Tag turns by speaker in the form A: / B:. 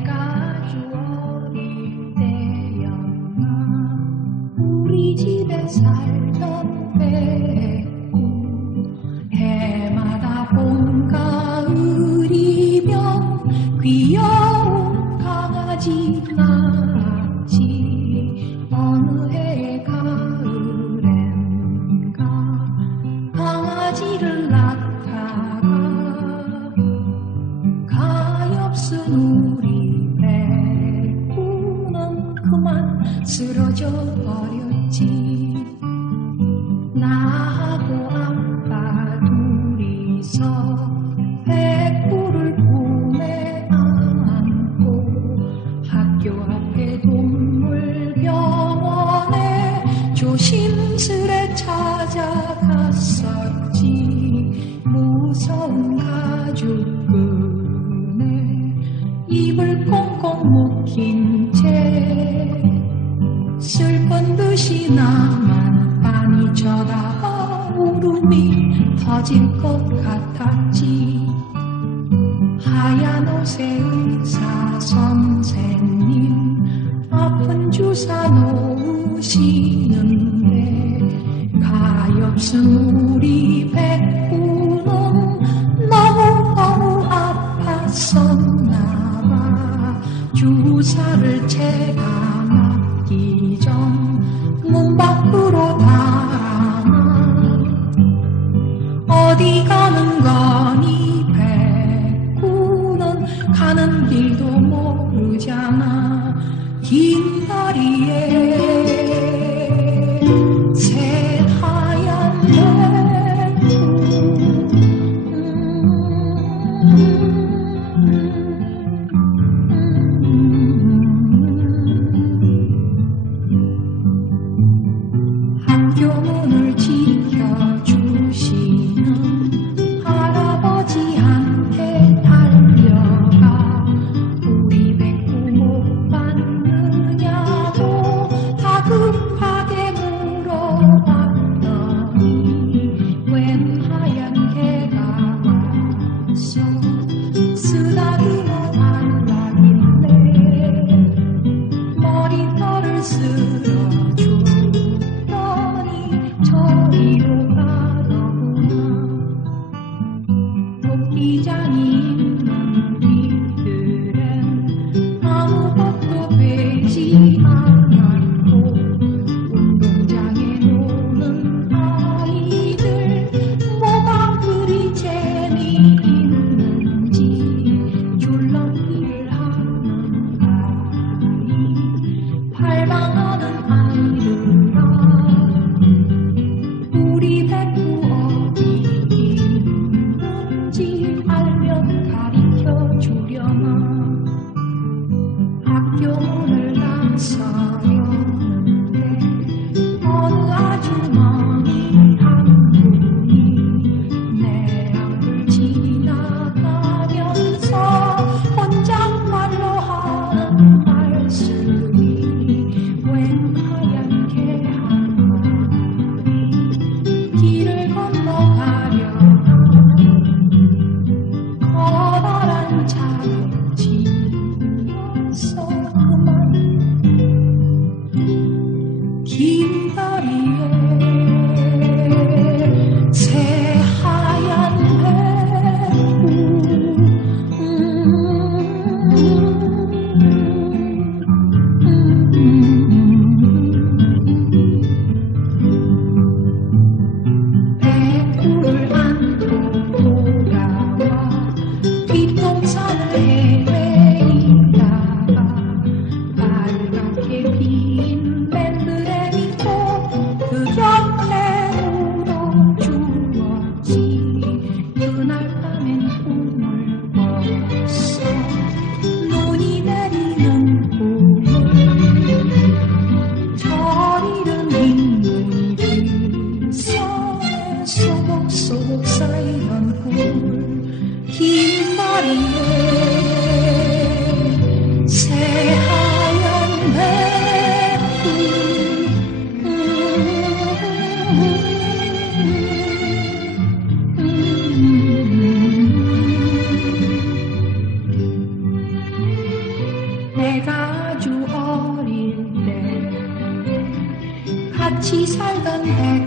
A: 내가 주어릴 때였나? 우리 집에 살던 배고 해마다 봄 가을이면 귀여운 강아지 조심스레 찾아갔었지. 무서운 가죽끈에 입을 꽁꽁 묶인 채 슬픈 듯이 나만 빤히 쳐다봐 울음이 터질 것 같았지. 하얀 옷의 의사 선생님 아픈 주사 놓으시는데 가엾은 우리 백구는 너무너무 아팠었나봐. 주사를 제가 맞기 전 문 밖으로 달아나 어디 가는 거니 백구는 가는 길도 모르잖아. 긴 다리에 새하얀 대풍 음, 음, 음, 학교 문을 「つなぐ 같이 살던 해